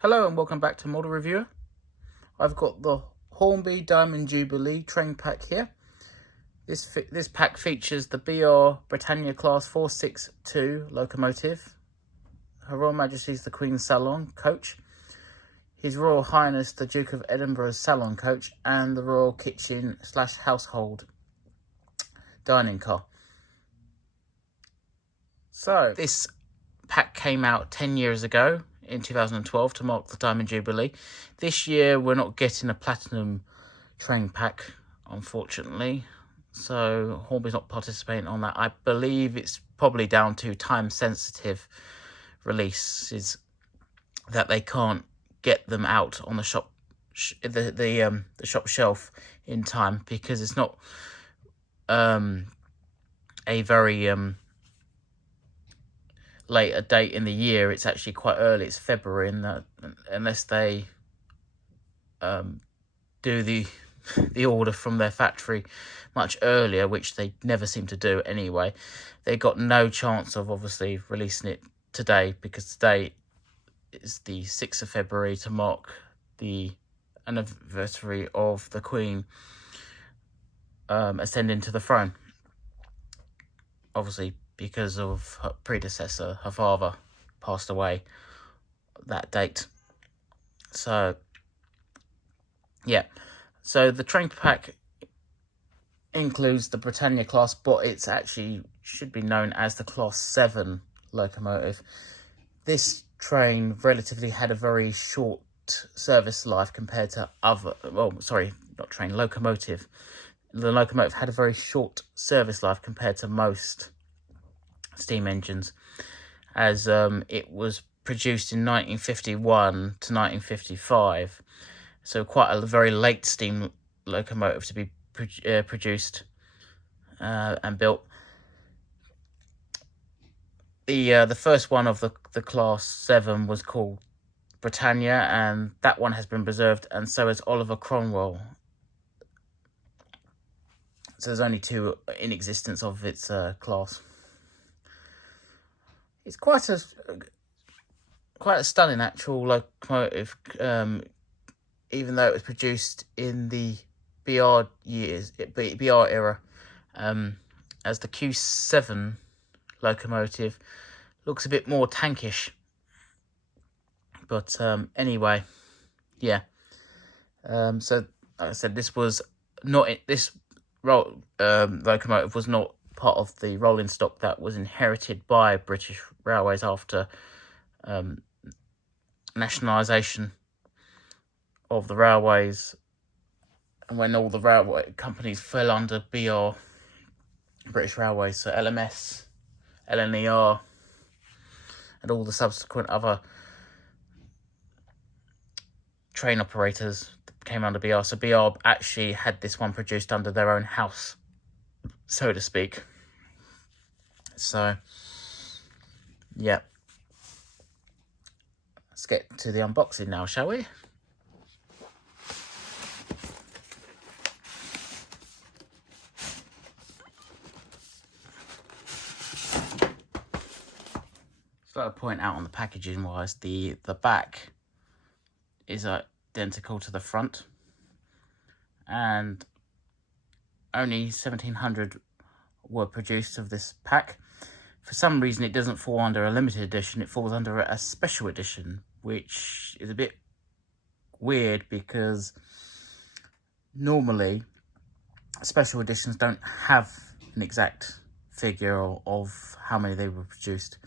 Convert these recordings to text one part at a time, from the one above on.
Hello and welcome back to Model Reviewer. I've got the Hornby Diamond Jubilee train pack here. This pack features the BR Britannia Class 462 locomotive, Her Royal Majesty's the Queen's Salon coach, His Royal Highness the Duke of Edinburgh's Salon coach, and the Royal Kitchen / Household dining car. So this pack came out 10 years ago in 2012 to mark the Diamond Jubilee. This year we're not getting a platinum train pack, unfortunately, so Hornby's not participating on that. I believe it's probably down to time sensitive releases that they can't get them out on the shop the shop shelf in time, because it's not a very later date in the year. It's actually quite early. It's February, and unless they do the order from their factory much earlier, which they never seem to do anyway, they got no chance of obviously releasing it today, because today is the 6th of February to mark the anniversary of the Queen ascending to the throne. Obviously, because of her predecessor, her father, passed away that date. So, yeah. So the train pack includes the Britannia class, but it's actually should be known as the Class 7 locomotive. This train relatively had a very short service life compared to other... locomotive. The locomotive had a very short service life compared to most steam engines, as it was produced in 1951 to 1955, so quite a very late steam locomotive to be produced and built. The first one of the Class 7 was called Britannia, and that one has been preserved, and so has Oliver Cromwell. So there's only two in existence of its class. It's quite a stunning actual locomotive, even though it was produced in the BR era, as the Q7 locomotive looks a bit more tankish. But anyway, yeah. So like I said, this was not this locomotive was not part of the rolling stock that was inherited by British Railways after nationalisation of the railways, and when all the railway companies fell under British Railways, so LMS, LNER, and all the subsequent other train operators came under BR. So BR actually had this one produced under their own house, so to speak. So, yeah. Let's get to the unboxing now, shall we? So I'll point out on the packaging wise, the back is identical to the front, and only 1,700 were produced of this pack. For some reason it doesn't fall under a limited edition, it falls under a special edition, which is a bit weird because normally special editions don't have an exact figure of how many they were produced,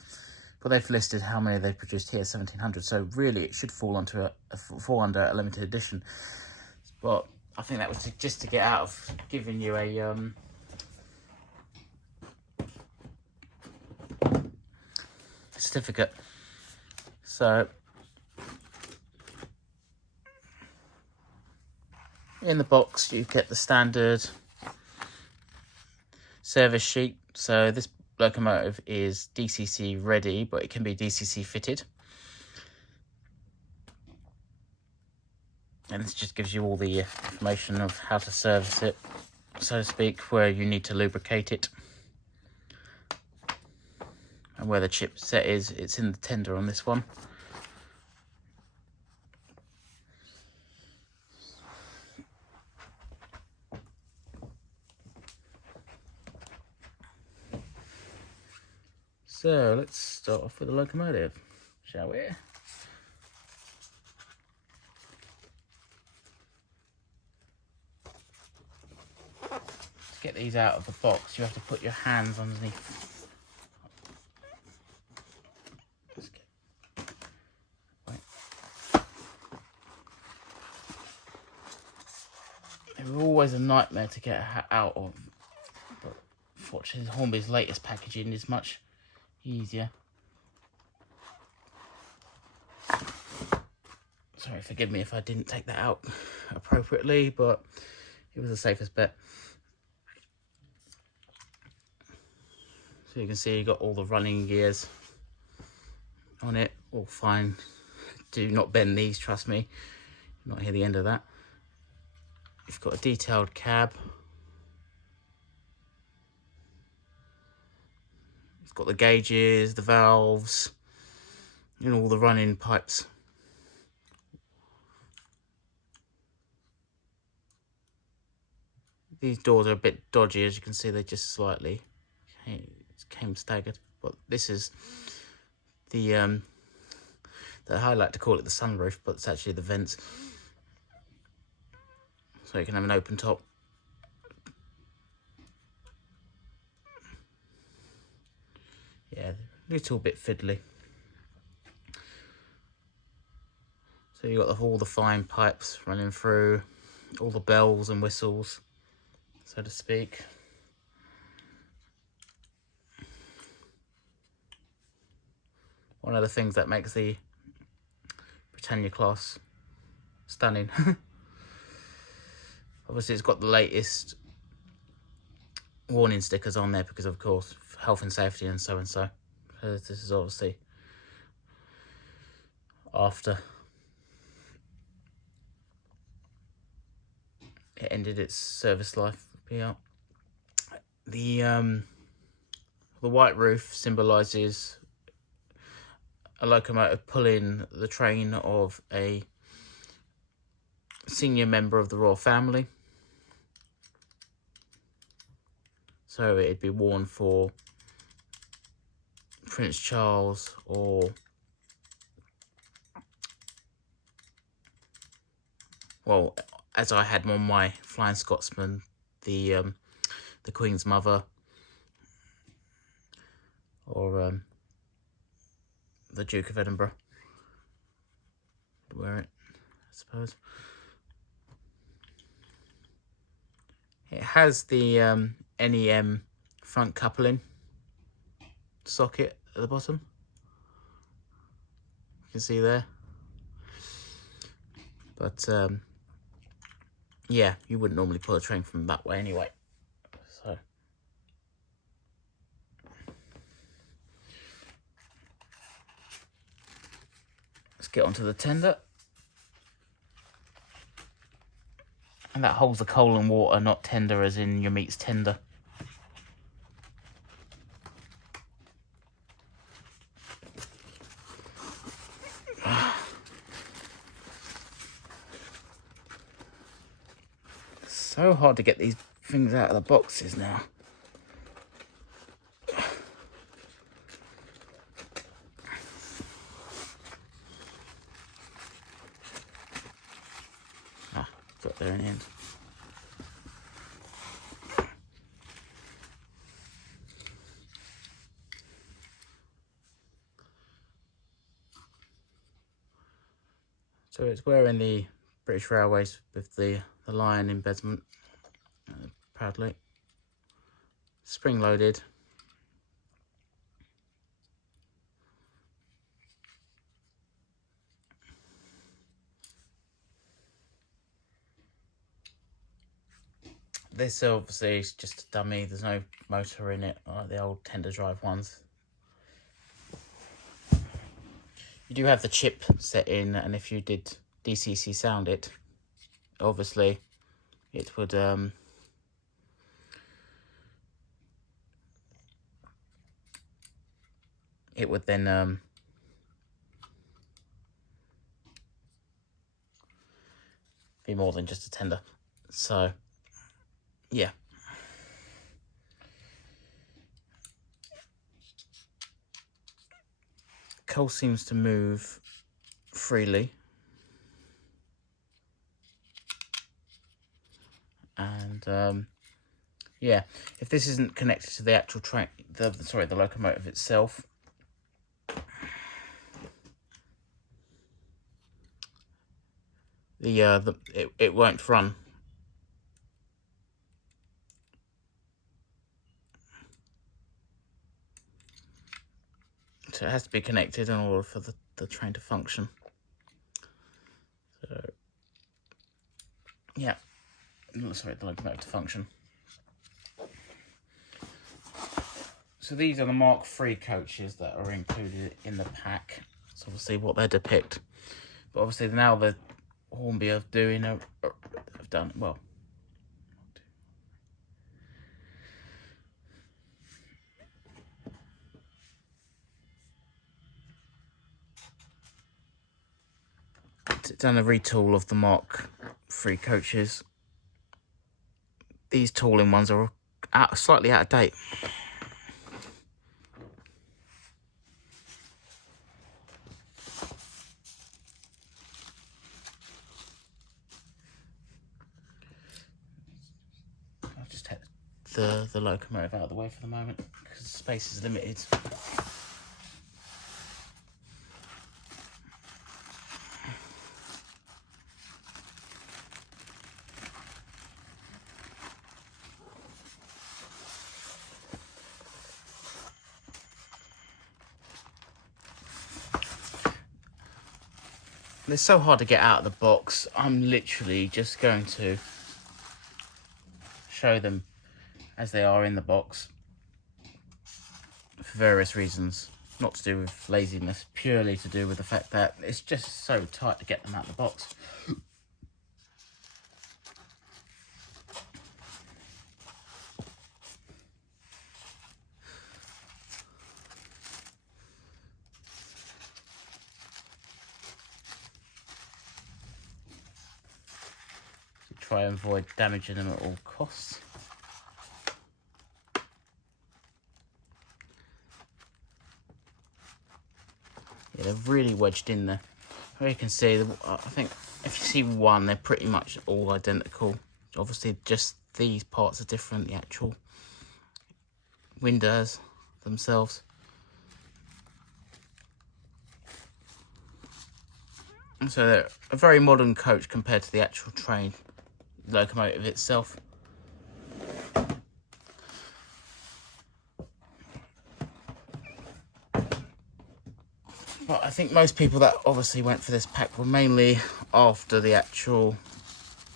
but they've listed how many they produced here, 1,700. So really, it should fall under a limited edition. But I think that was just to get out of giving you a certificate. So in the box, you get the standard service sheet. So this locomotive is DCC ready, but it can be DCC fitted. And this just gives you all the information of how to service it, so to speak, where you need to lubricate it, and where the chip set is. It's in the tender on this one. So let's start off with the locomotive, shall we? To get these out of the box, you have to put your hands underneath. They were always a nightmare to get out of, but fortunately Hornby's latest packaging is much easier. Sorry, forgive me if I didn't take that out appropriately, but it was the safest bet. So you can see you got all the running gears on it, all fine. Do not bend these, trust me. You'll not hear the end of that. You've got a detailed cab. It's got the gauges, the valves, and all the running pipes. These doors are a bit dodgy, as you can see. They just slightly came staggered. But this is the I like to call it the sunroof, but it's actually the vents. So you can have an open top. Yeah, a little bit fiddly. So you've got all the fine pipes running through, all the bells and whistles, so to speak. One of the things that makes the Britannia class stunning. Obviously it's got the latest warning stickers on there because of course health and safety and so. This is obviously after it ended its service life. Yeah. The white roof symbolises a locomotive pulling the train of a senior member of the royal family. So it'd be worn for Prince Charles or, well, as I had on my Flying Scotsman, the Queen's mother, or the Duke of Edinburgh would wear it, I suppose. It has the NEM front coupling socket at the bottom. You can see there. But yeah, you wouldn't normally pull a train from that way anyway. So let's get onto the tender. And that holds the coal and water, not tender as in your meat's tender. So hard to get these things out of the boxes now. Got there in the end. So it's wearing the British Railways with the lion embedment, proudly. Spring loaded. This obviously is just a dummy, there's no motor in it, like the old tender drive ones. You do have the chip set in, and if you did DCC sound it, obviously it would then be more than just a tender. So yeah. coal seems to move freely. And yeah, if this isn't connected to the actual train, the locomotive itself, it won't run. So it has to be connected in order for the train to function. So yeah, sorry, the locomotive to function. So these are the Mark III coaches that are included in the pack. So obviously what they depict. But obviously now the Hornby have done well. Done a retool of the Mark III coaches. These tooling ones are slightly out of date. I'll just take the locomotive out of the way for the moment because space is limited. They're so hard to get out of the box. I'm literally just going to show them as they are in the box for various reasons. Not to do with laziness, purely to do with the fact that it's just so tight to get them out of the box. Try and avoid damaging them at all costs. Yeah, they're really wedged in there. Here you can see, I think if you see one, they're pretty much all identical. Obviously, just these parts are different, the actual windows themselves. And so they're a very modern coach compared to the actual train locomotive itself. But I think most people that obviously went for this pack were mainly after the actual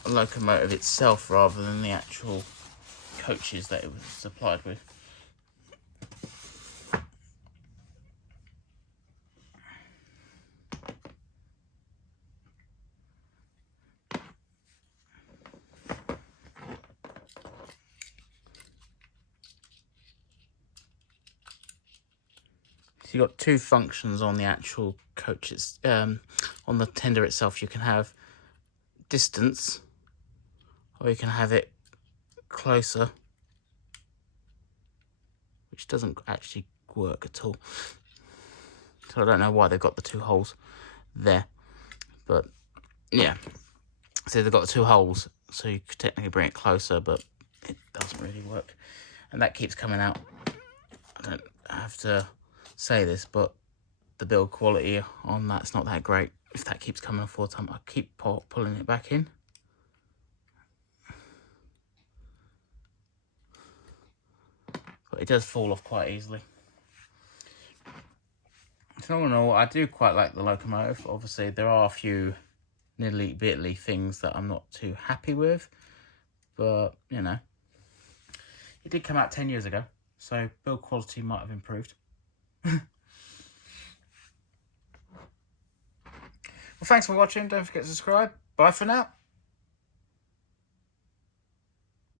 locomotive itself rather than the actual coaches that it was supplied with. So you've got two functions on the actual coaches. On the tender itself, you can have distance, or you can have it closer, which doesn't actually work at all. So I don't know why they've got the two holes there, but yeah. So they've got the two holes, so you could technically bring it closer, but it doesn't really work. And that keeps coming out. I don't have to say this, but the build quality on that's not that great. If that keeps coming off all the time, I keep pulling it back in. But it does fall off quite easily. So all in all, I do quite like the locomotive. Obviously, there are a few niddly bitly things that I'm not too happy with, but you know, it did come out 10 years ago, so build quality might have improved. Well, thanks for watching. Don't forget to subscribe. Bye for now.